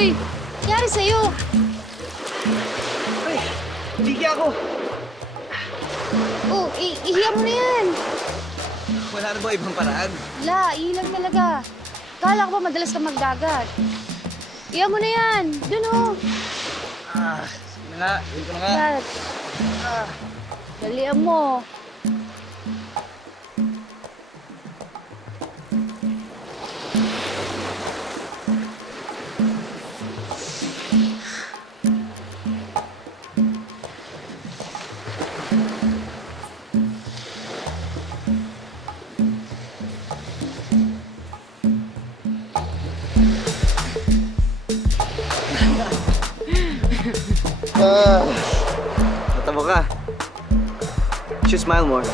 Uy, nangyari sa'yo? Ay, hindi ako. Oh, ihiya mo na yan. Wala na ba ibang paraan? La, ihilang talaga. Kala ko ba madalas ka magdagat? Ihiya mo na yan. Dun oh. Sige na nga. Yun ko na nga. Dad. Dalian mo. Natabo ka. You should smile more.